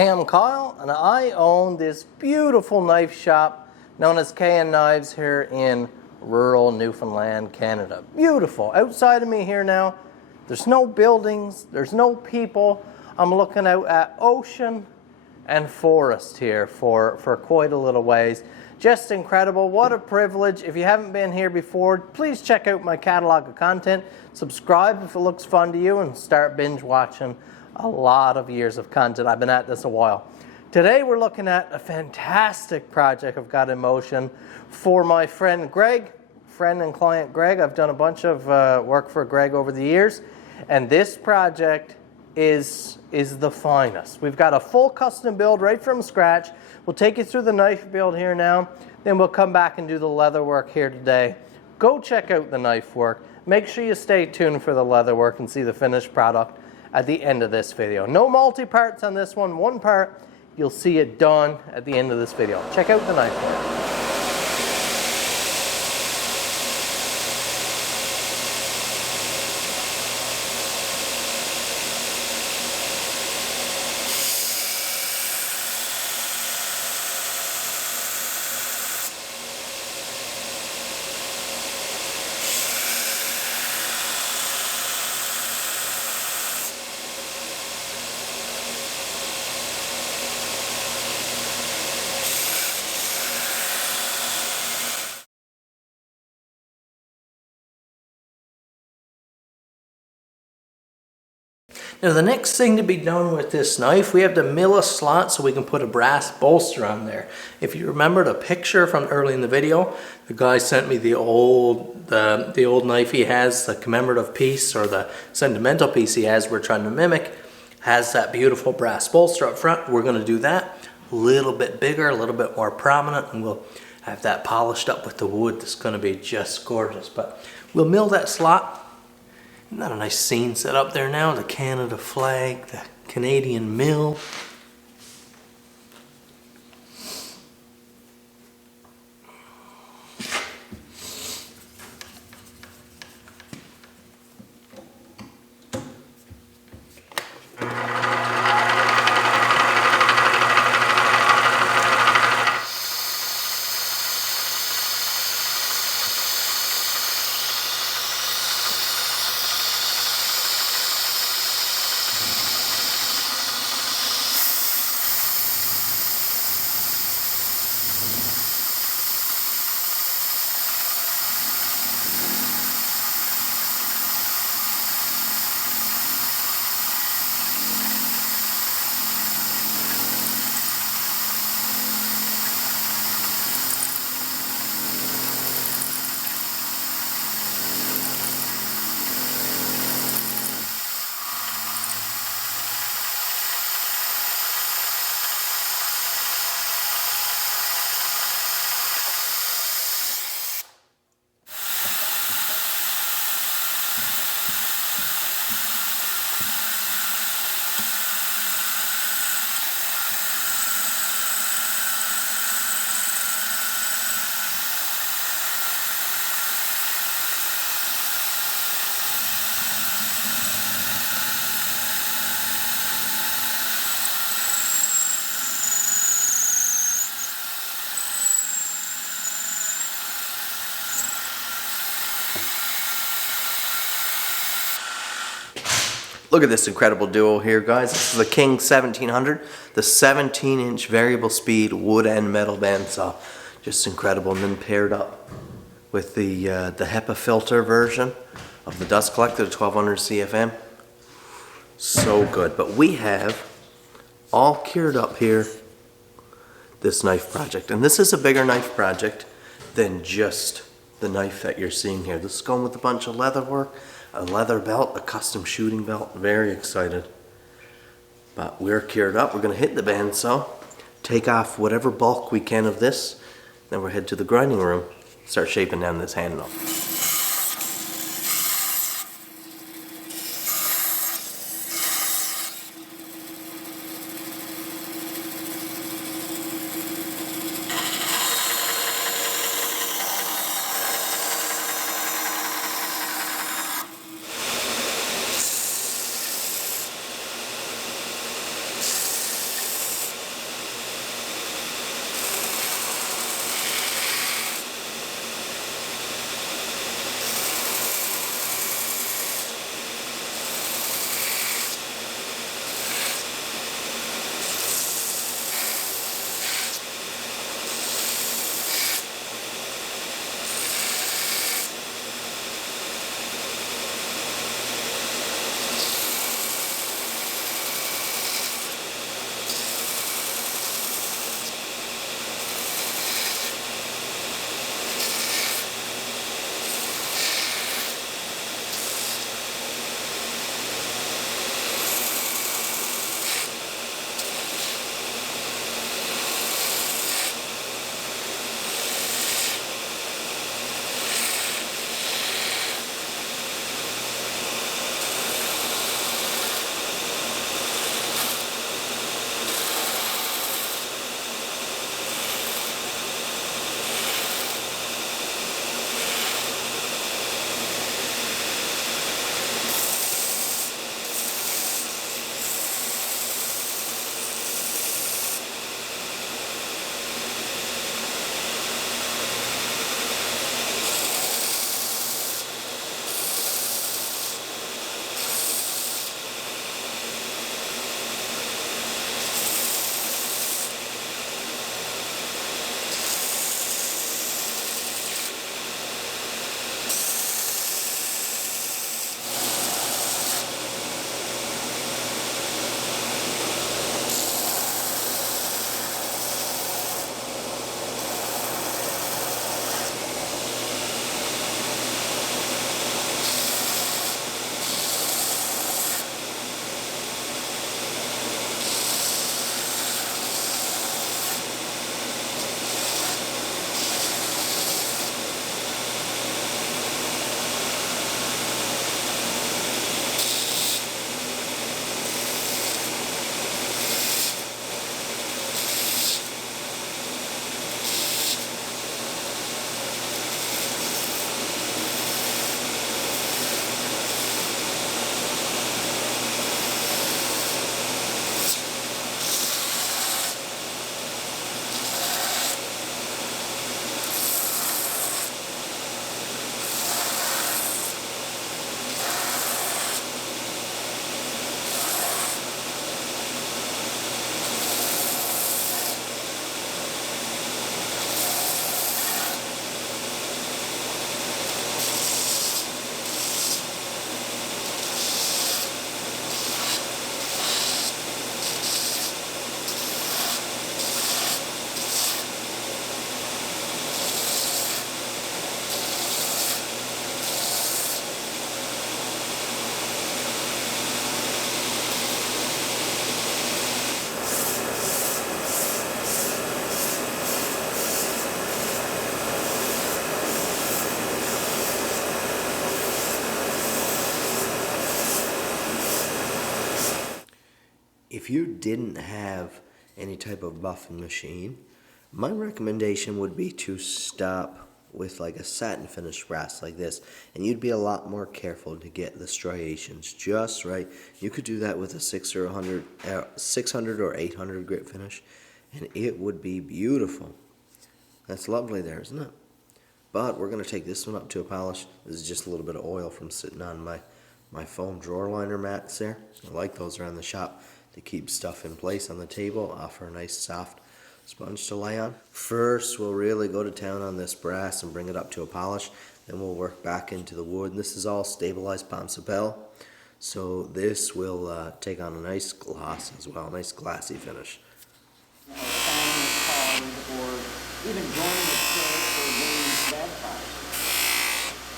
Hey, I'm Kyle, and I own this beautiful knife shop known as Knives here in rural Newfoundland, Canada. Beautiful. Outside of me here now, there's no buildings, there's no people. I'm looking out at ocean and forest here for quite a little ways. Just incredible. What a privilege. If you haven't been here before, please check out my catalog of content. Subscribe if it looks fun to you, and start binge watching a lot of years of content. I've been at this a while. Today we're looking at a fantastic project I've got in motion for my friend Greg, friend and client Greg. I've done a bunch of work for Greg over the years, and this project is the finest. We've got a full custom build right from scratch. We'll take you through the knife build here now, then we'll come back and do the leather work here today. Go check out the knife work. Make sure you stay tuned for the leather work and see the finished product at the end of this video. No multi-parts on this one part. You'll see it done at the end of this video. Check out the knife work. Now the next thing to be done with this knife, we have to mill a slot so we can put a brass bolster on there. If you remember the picture from early in the video, the guy sent me the old knife he has, the commemorative piece or the sentimental piece he has we're trying to mimic, has that beautiful brass bolster up front. We're going to do that a little bit bigger, a little bit more prominent, and we'll have that polished up with the wood. It's going to be just gorgeous. But we'll mill that slot. Isn't that a nice scene set up there now? The Canada flag, the Canadian mill. Look at this incredible duo here, guys. This is the King 1700, the 17-inch variable speed wood and metal bandsaw. Just incredible. And then paired up with the HEPA filter version of the dust collector, the 1200 CFM. So good. But we have all cured up here this knife project. And this is a bigger knife project than just the knife that you're seeing here. This is going with a bunch of leather work, a leather belt, a custom shooting belt. Very excited. But we're cured up. We're going to hit the bandsaw, take off whatever bulk we can of this, then we'll head to the grinding room, start shaping down this handle. if you didn't have any type of buffing machine, my recommendation would be to stop with like a satin finish brass like this, and you'd be a lot more careful to get the striations just right. You could do that with a 600 or 800 grit finish, and it would be beautiful. That's lovely there, isn't it? But we're going to take this one up to a polish. This is just a little bit of oil from sitting on my foam drawer liner mats there. I like those around the shop to keep stuff in place on the table, offer a nice soft sponge to lay on. First, we'll really go to town on this brass and bring it up to a polish. Then we'll work back into the wood. And this is all stabilized Pomsapel, so this will take on a nice gloss as well, a nice glassy finish. Even joining a church or being baptized.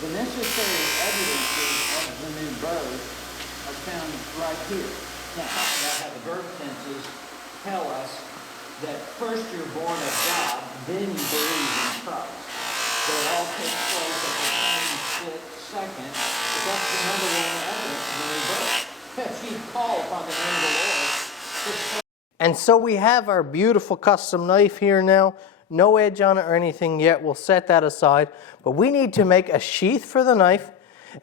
The necessary evidences of the new birth are found right here. Now, talk about how the birth tenses tell us that first you're born of God, then you believe in Christ. They all take place at the same split second, but that's the number one evidence of the new birth. If you call upon the name of the Lord, and so we have our beautiful custom knife here now. No edge on it or anything yet. We'll set that aside. But we need to make a sheath for the knife.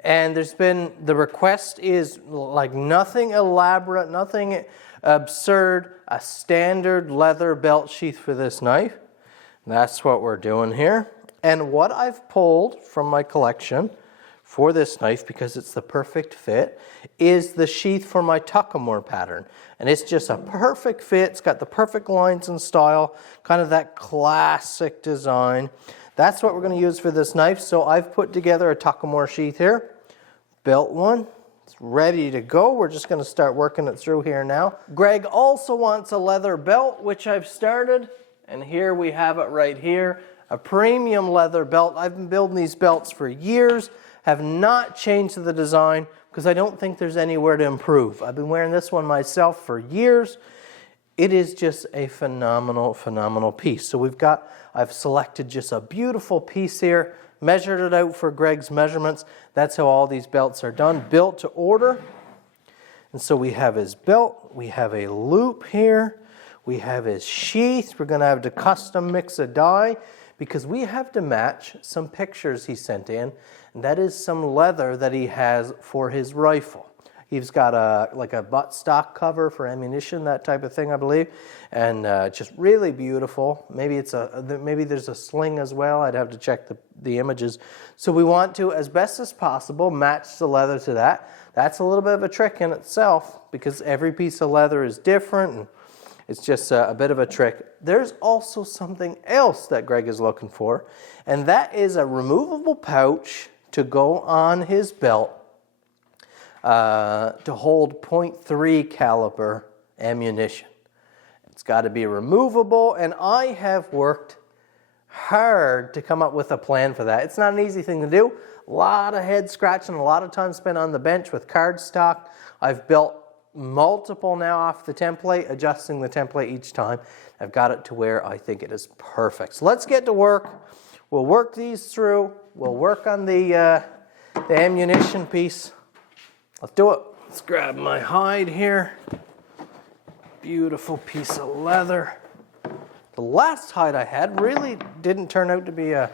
And the request is like nothing elaborate, nothing absurd, a standard leather belt sheath for this knife. That's what we're doing here. And what I've pulled from my collection for this knife, because it's the perfect fit, is the sheath for my Tuckamore pattern. And it's just a perfect fit. It's got the perfect lines and style, kind of that classic design. That's what we're going to use for this knife. So I've put together a Tuckamore sheath here, built one. It's ready to go. We're just going to start working it through here now. Greg also wants a leather belt, which I've started. And here we have it right here, a premium leather belt. I've been building these belts for years. Have not changed the design because I don't think there's anywhere to improve. I've been wearing this one myself for years. It is just a phenomenal, phenomenal piece. So I've selected just a beautiful piece here, measured it out for Greg's measurements. That's how all these belts are done, built to order. And so we have his belt, we have a loop here, we have his sheath. We're going to have to custom mix a dye because we have to match some pictures he sent in. And that is some leather that he has for his rifle. He's got like a buttstock cover for ammunition, that type of thing, I believe, and just really beautiful. Maybe there's a sling as well. I'd have to check the images. So we want to, as best as possible, match the leather to that. That's a little bit of a trick in itself because every piece of leather is different, and it's just a bit of a trick. There's also something else that Greg is looking for, and that is a removable pouch to go on his belt to hold .3 caliber ammunition. It's got to be removable, and I have worked hard to come up with a plan for that. It's not an easy thing to do. A lot of head scratching, a lot of time spent on the bench with cardstock. I've built multiple now off the template, adjusting the template each time. I've got it to where I think it is perfect. So let's get to work. We'll work these through. We'll work on the ammunition piece. Let's do it. Let's grab my hide here. Beautiful piece of leather. The last hide I had really didn't turn out to be a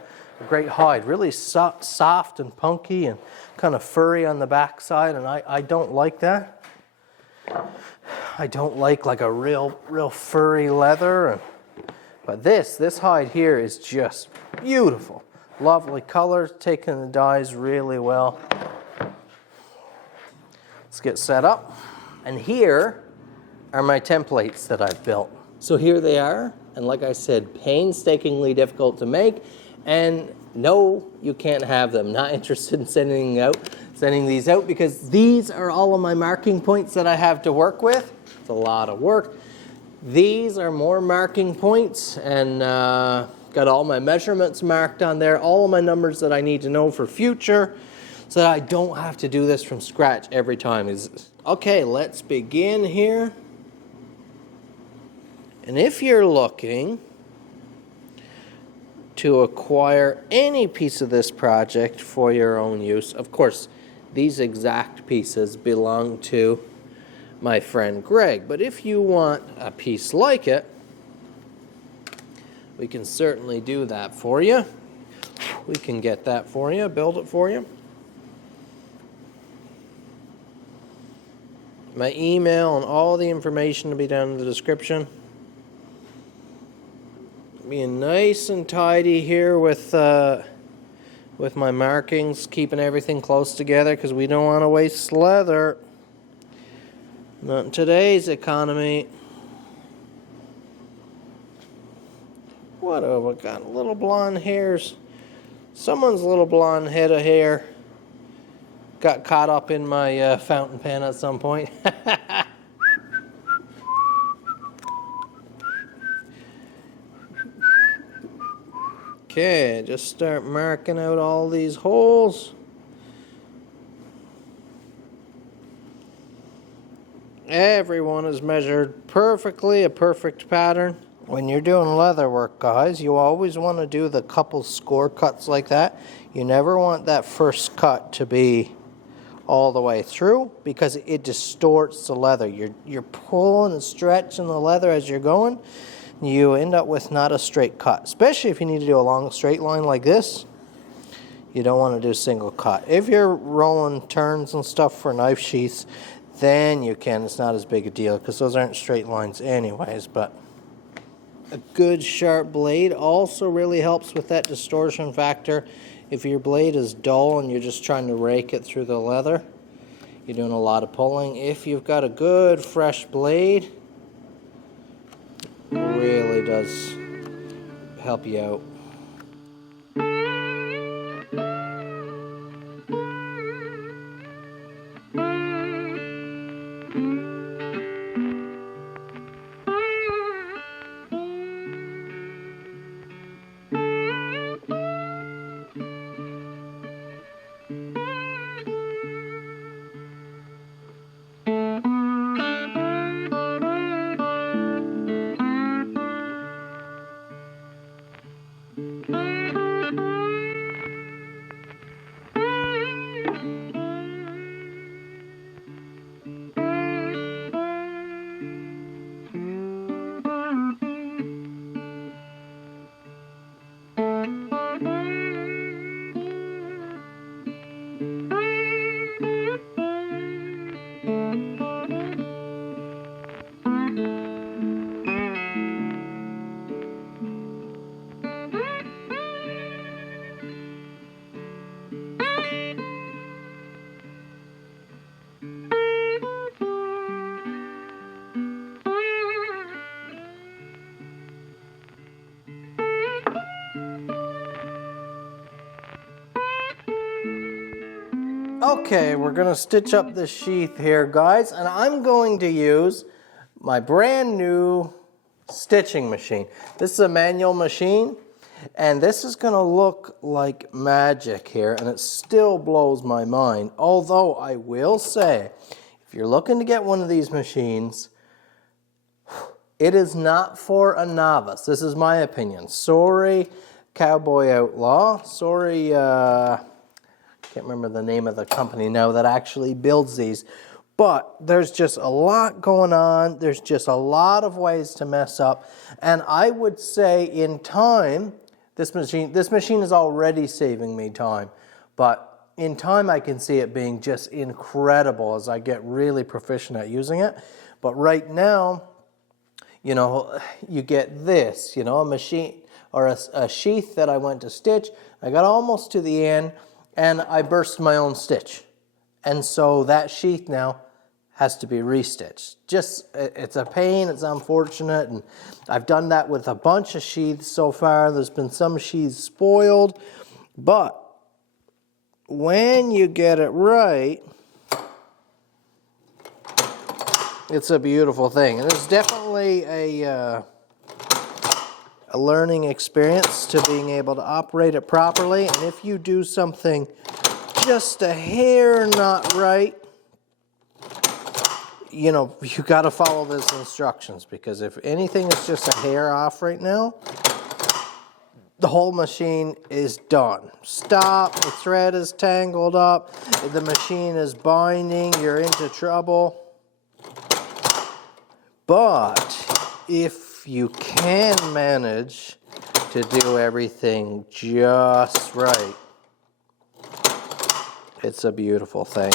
great hide. Really soft and punky and kind of furry on the backside, and I don't like that. I don't like a real furry leather. But this hide here is just beautiful. Lovely colors, taking the dyes really well. Let's get set up. And here are my templates that I've built. So here they are. And like I said, painstakingly difficult to make. And no, you can't have them. Not interested in sending these out because these are all of my marking points that I have to work with. It's a lot of work. These are more marking points, and got all my measurements marked on there, all of my numbers that I need to know for future, so that I don't have to do this from scratch every time. Okay, let's begin here. And if you're looking to acquire any piece of this project for your own use, of course, these exact pieces belong to my friend Greg. But if you want a piece like it, we can certainly do that for you. We can get that for you, build it for you. My email and all the information will be down in the description. Being nice and tidy here with my markings, keeping everything close together because we don't want to waste leather. Not in today's economy. What have we got? Little blonde hairs. Someone's little blonde head of hair got caught up in my fountain pen at some point. Okay, just start marking out all these holes. Everyone is measured perfectly, a perfect pattern. When you're doing leather work, guys, you always want to do the couple score cuts like that. You never want that first cut to be all the way through because it distorts the leather. You're pulling and stretching the leather as you're going. You end up with not a straight cut, especially if you need to do a long straight line like this. You don't want to do single cut. If you're rolling turns and stuff for knife sheaths, then you can. It's not as big a deal because those aren't straight lines anyways. But a good sharp blade also really helps with that distortion factor. If your blade is dull and you're just trying to rake it through the leather, you're doing a lot of pulling. If you've got a good fresh blade, it really does help you out. Okay, we're going to stitch up this sheath here, guys, and I'm going to use my brand new stitching machine. This is a manual machine, and this is going to look like magic here, and it still blows my mind. Although I will say, if you're looking to get one of these machines, it is not for a novice. This is my opinion. Sorry, Cowboy Outlaw. Sorry, can't remember the name of the company now that actually builds these. But there's just a lot going on. There's just a lot of ways to mess up. And I would say in time, this machine is already saving me time. But in time, I can see it being just incredible as I get really proficient at using it. But right now, you know, you get this, you know, a machine or a sheath that I went to stitch. I got almost to the end and I burst my own stitch. And so that sheath now has to be restitched. Just, it's a pain, it's unfortunate, and I've done that with a bunch of sheaths so far. There's been some sheaths spoiled, but when you get it right, it's a beautiful thing. And it's definitely a learning experience to being able to operate it properly. And if you do something just a hair not right, you know, you got to follow those instructions, because if anything is just a hair off right now, the whole machine is done. Stop, the thread is tangled up, the machine is binding, you're into trouble. But if you can manage to do everything just right, it's a beautiful thing.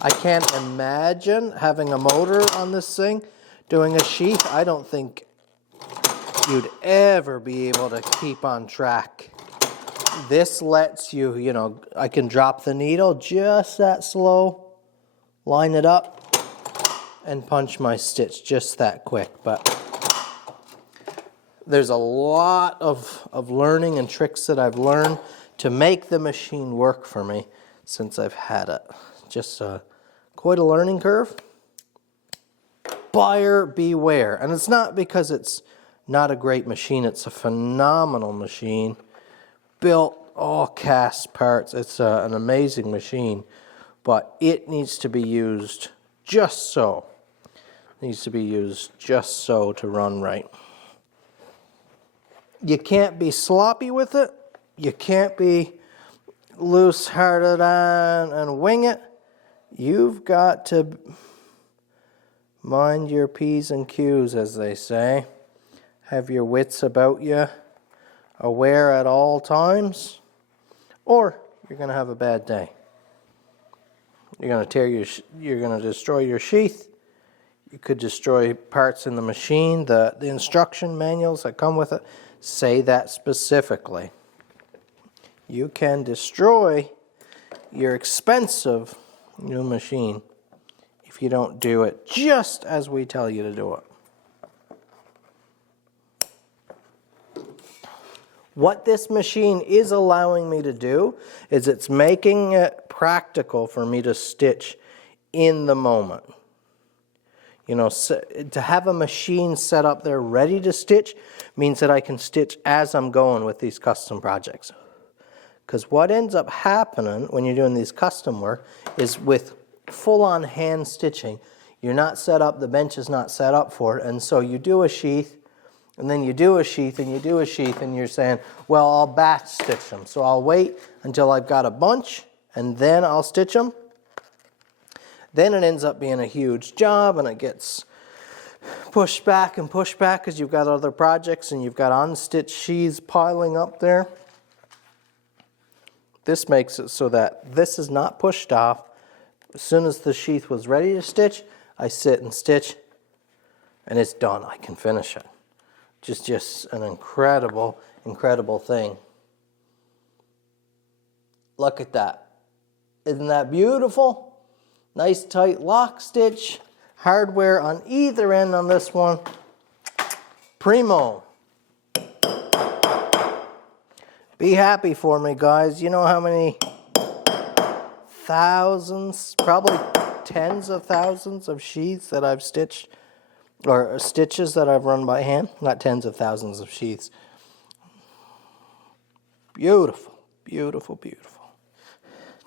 I can't imagine having a motor on this thing doing a sheath. I don't think you'd ever be able to keep on track. This lets you, you know, I can drop the needle just that slow, line it up, and punch my stitch just that quick. But there's a lot of learning and tricks that I've learned to make the machine work for me since I've had it. Just quite a learning curve. Buyer beware. And it's not because it's not a great machine. It's a phenomenal machine. Built all cast parts. It's an amazing machine. But it needs to be used just so. It needs to be used just so to run right. You can't be sloppy with it. You can't be loose-hearted and wing it. You've got to mind your P's and Q's, as they say. Have your wits about you, aware at all times, or you're going to have a bad day. You're going to you're going to destroy your sheath. You could destroy parts in the machine. The instruction manuals that come with it say that specifically. You can destroy your expensive new machine if you don't do it just as we tell you to do it. What this machine is allowing me to do is it's making it practical for me to stitch in the moment. You know, to have a machine set up there ready to stitch means that I can stitch as I'm going with these custom projects. Because what ends up happening when you're doing these custom work is with full-on hand stitching, you're not set up, the bench is not set up for it, and so you do a sheath, and then you do a sheath, and you do a sheath, and you're saying, well, I'll batch stitch them. So I'll wait until I've got a bunch, and then I'll stitch them. Then it ends up being a huge job, and it gets pushed back because you've got other projects, and you've got unstitched sheaths piling up there. This makes it so that this is not pushed off. As soon as the sheath was ready to stitch, I sit and stitch, and it's done. I can finish it. Just an incredible, incredible thing. Look at that. Isn't that beautiful? Nice tight lock stitch. Hardware on either end on this one. Primo. Be happy for me, guys. You know how many thousands, probably tens of thousands of sheaths that I've stitched, or stitches that I've run by hand? Not tens of thousands of sheaths. Beautiful, beautiful, beautiful.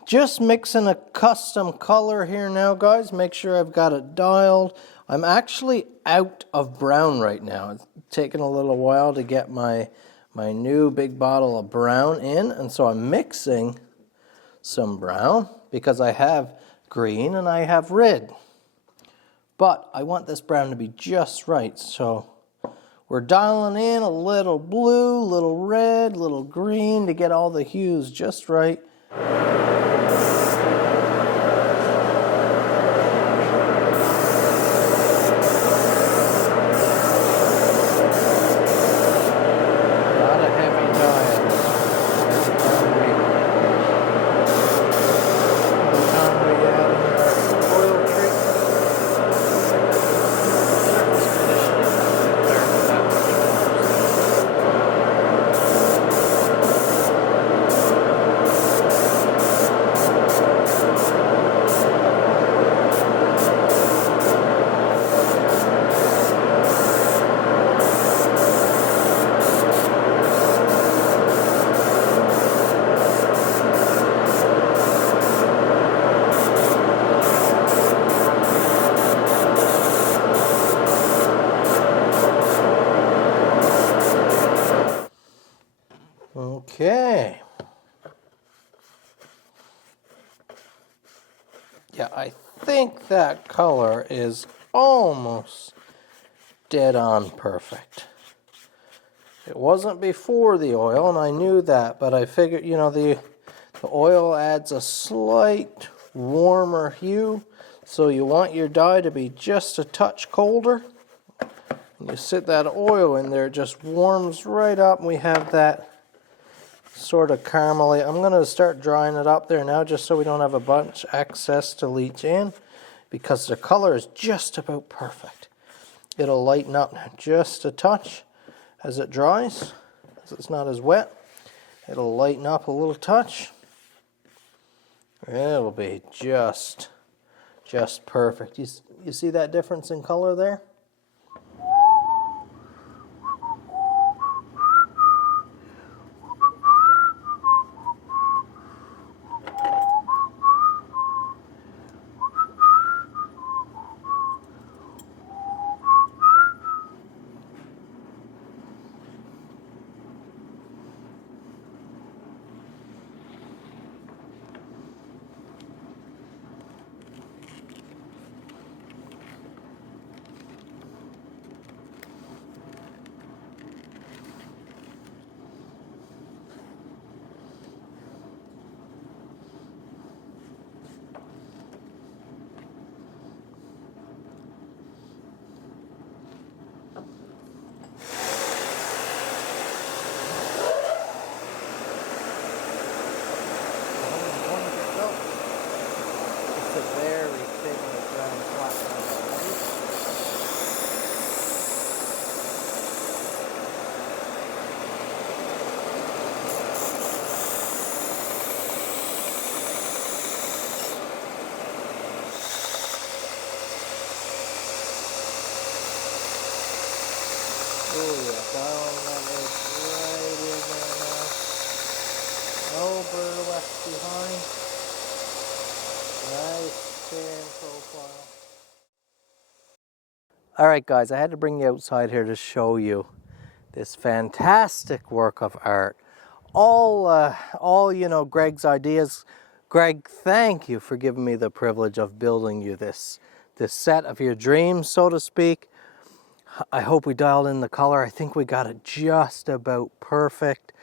Just mixing a custom color here now, guys. Make sure I've got it dialed. I'm actually out of brown right now. It's taken a little while to get my new big bottle of brown in, and so I'm mixing some brown because I have green and I have red. But I want this brown to be just right, so we're dialing in a little blue, little red, little green to get all the hues just right. Yeah, I think that color is almost dead on perfect. It wasn't before the oil, and I knew that, but I figured, you know, the oil adds a slight warmer hue, so you want your dye to be just a touch colder. And you sit that oil in there, it just warms right up, and we have that sort of caramely. I'm going to start drying it up there now just so we don't have a bunch excess to leach in, because the color is just about perfect. It'll lighten up just a touch as it dries, as it's not as wet. It'll lighten up a little touch. It'll be just perfect. You see that difference in color there? It's a very thinly ground flat already. Oh yeah, dialing that edge right in there now. No burr left behind. Nice thin profile. All right, guys, I had to bring you outside here to show you this fantastic work of art. All you know, Greg's ideas. Greg, thank you for giving me the privilege of building you this set of your dreams, so to speak. I hope we dialed in the color. I think we got it just about perfect.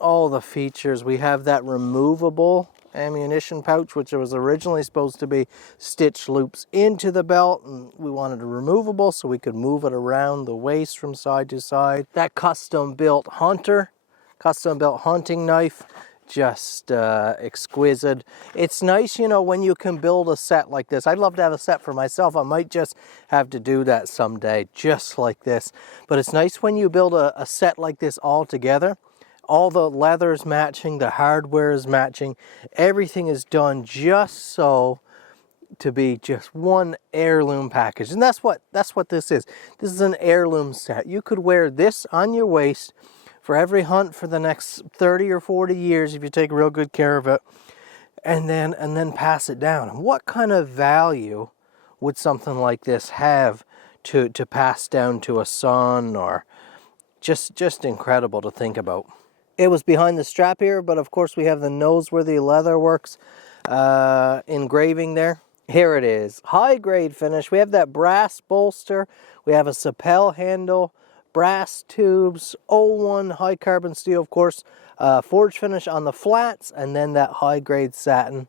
All the features. We have that removable ammunition pouch, which was originally supposed to be stitch loops into the belt, and we wanted a removable so we could move it around the waist from side to side. That custom built hunting knife, just exquisite. It's nice, you know, when you can build a set like this. I'd love to have a set for myself. I might just have to do that someday, just like this. But it's nice when you build a set like this all together. All the leather's matching, the hardware is matching. Everything is done just so to be just one heirloom package. And that's what this is. This is an heirloom set. You could wear this on your waist for every hunt for the next 30 or 40 years if you take real good care of it, and then pass it down. And what kind of value would something like this have to pass down to a son, or just incredible to think about. It was behind the strap here, but of course we have the noseworthy leatherworks engraving there. Here it is, high grade finish. We have that brass bolster, we have a sapel handle, brass tubes, 01 high carbon steel, of course, forge finish on the flats, and then that high grade satin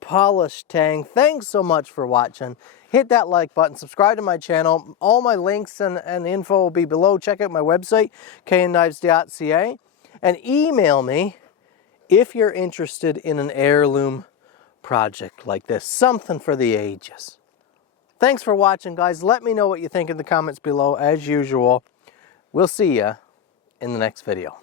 polished tang. Thanks so much for watching. Hit that like button, subscribe to my channel. All my links and info will be below. Check out my website, knknives.ca, and email me if you're interested in an heirloom project like this, something for the ages. Thanks for watching, guys. Let me know what you think in the comments below. As usual, we'll see ya in the next video.